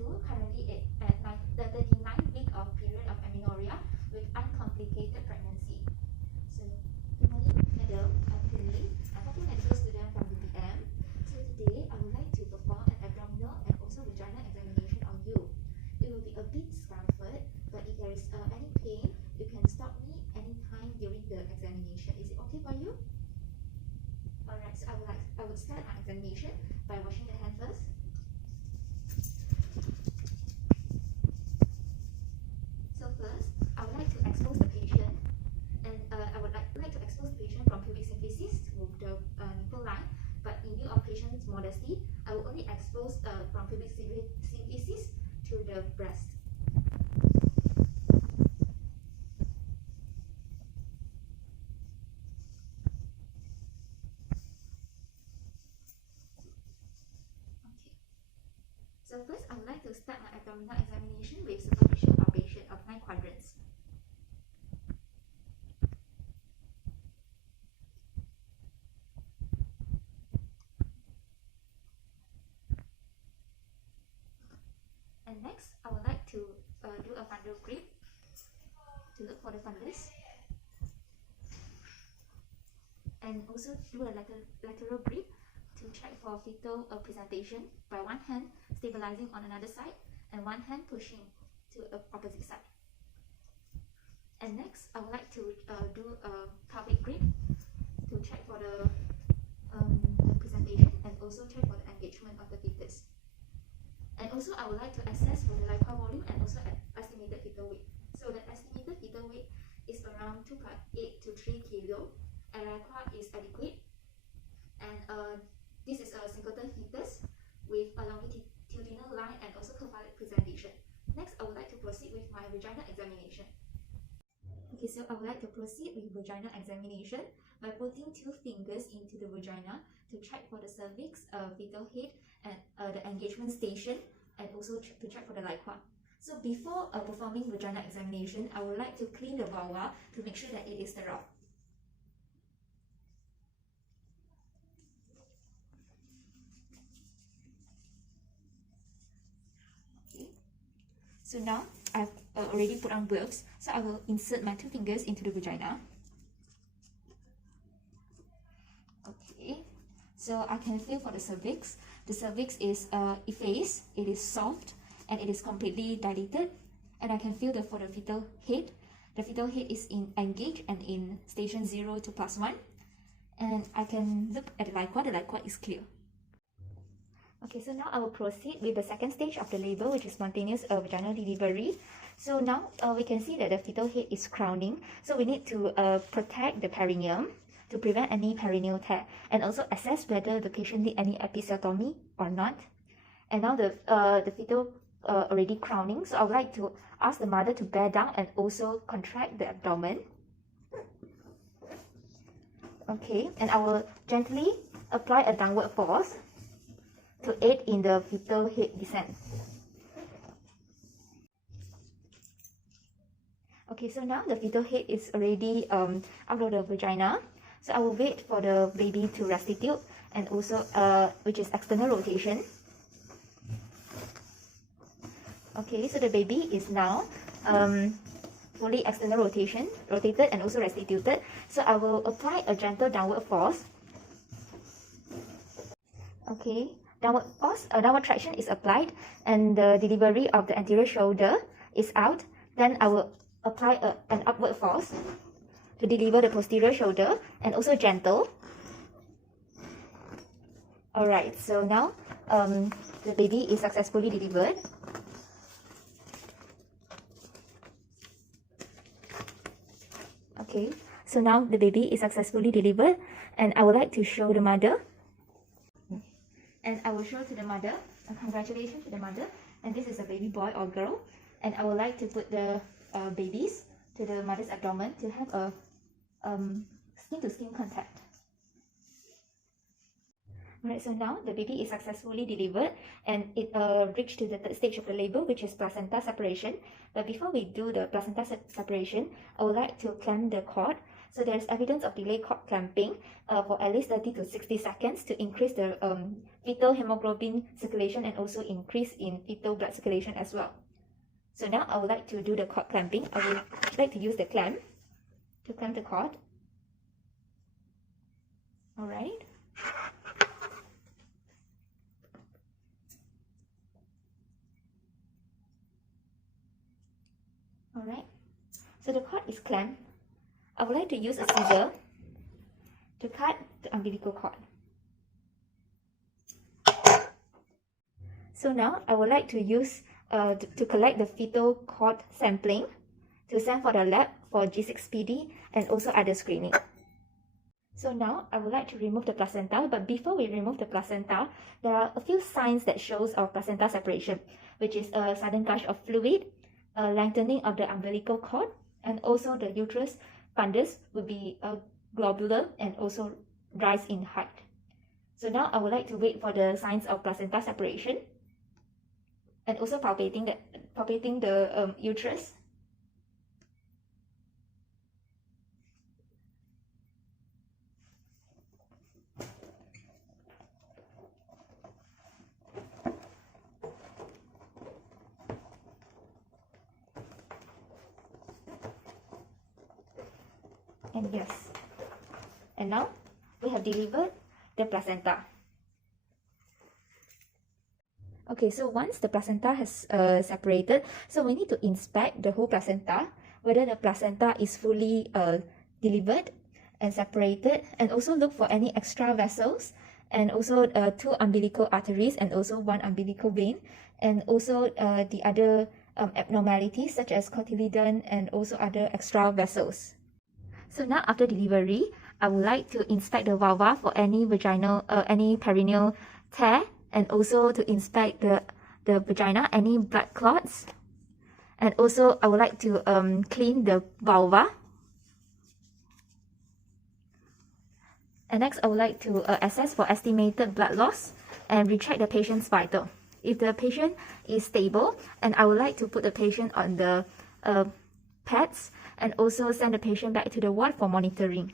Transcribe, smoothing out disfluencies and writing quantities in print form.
2, currently at the 39th week of period of amenorrhea with uncomplicated pregnancy. So, good morning, madam. I'm Lily. I'm a medical student from UPM. So today, I would like to perform an abdominal and also vaginal examination on you. It will be a bit discomfort, but if there is any pain, you can stop me anytime during the examination. Is it okay for you? Alright, so I would start my examination by washing the hand first. So first, I would like to expose the patient, and I would like to expose the patient from pubic symphysis to the nipple line. But in view of patient's modesty, I will only expose from pubic symphysis to the breast. So first, I would like to start my abdominal examination with superficial palpation of 9 quadrants. And next, I would like to do a fundal grip to look for the fundus. And also do a lateral grip to check for fetal presentation by one hand stabilizing on another side and one hand pushing to the opposite side. And next, I would like to do a pelvic grip to check for the presentation and also check for the engagement of the fetus. And also, I would like to assess for the liquor volume and also estimated fetal weight. So the estimated fetal weight is around 2.8 to 3 kg, and liquor is adequate. And this is a singleton fetus with a longitudinal line and also curved presentation. Next, I would like to proceed with my vaginal examination. Okay, so I would like to proceed with vaginal examination by putting 2 fingers into the vagina to check for the cervix, fetal head, and the engagement station, and also to check for the liquor. So before performing vaginal examination, I would like to clean the vulva to make sure that it is sterile. So now I've already put on gloves, so I will insert my 2 fingers into the vagina. Okay, so I can feel for the cervix. The cervix is effaced, it is soft, and it is completely dilated. And I can feel for the fetal head. The fetal head is engaged and in station 0 to +1. And I can look at the liquor is clear. Okay, so now I will proceed with the second stage of the labor, which is spontaneous vaginal delivery. So now we can see that the fetal head is crowning. So we need to protect the perineum to prevent any perineal tear, and also assess whether the patient need any episiotomy or not. And now the fetal already crowning, so I would like to ask the mother to bear down and also contract the abdomen. Okay, and I will gently apply a downward force to aid in the fetal head descent. Okay, so now the fetal head is already out of the vagina. So I will wait for the baby to restitute, and also which is external rotation. Okay, so the baby is now fully external rotated and also restituted. So I will apply a gentle downward force. Okay, downward traction is applied, and the delivery of the anterior shoulder is out. Then I will apply an upward force to deliver the posterior shoulder, and also gentle. Alright, so now the baby is successfully delivered. Okay, so now the baby is successfully delivered, and I would like to show the mother. And I will show to the mother, congratulations to the mother, and this is a baby boy or girl. And I would like to put the babies to the mother's abdomen to have a skin-to-skin contact. Alright, so now the baby is successfully delivered, and it reached to the third stage of the labor, which is placenta separation. But before we do the placenta separation, I would like to clamp the cord So there is evidence of delayed cord clamping for at least 30 to 60 seconds to increase the fetal hemoglobin circulation and also increase in fetal blood circulation as well. So now I would like to do the cord clamping. I would like to use the clamp to clamp the cord. Alright. Alright. So the cord is clamped. I would like to use a scissor to cut the umbilical cord. So now I would like to use to collect the fetal cord sampling to send for the lab for G6PD and also other screening. So now I would like to remove the placenta, but before we remove the placenta, there are a few signs that shows our placenta separation, which is a sudden gush of fluid, a lengthening of the umbilical cord, and also the uterus fundus will be globular and also rise in height. So now I would like to wait for the signs of placenta separation and also palpating the uterus. And yes, and now we have delivered the placenta. Okay, so once the placenta has separated, so we need to inspect the whole placenta, whether the placenta is fully delivered and separated, and also look for any extra vessels, and also 2 umbilical arteries and also 1 umbilical vein, and also the other abnormalities such as cotyledon and also other extra vessels. So now after delivery, I would like to inspect the vulva for any vaginal, any perineal tear, and also to inspect the vagina, any blood clots. And also I would like to clean the vulva. And next I would like to assess for estimated blood loss and recheck the patient's vital. If the patient is stable, and I would like to put the patient on the pads and also send the patient back to the ward for monitoring.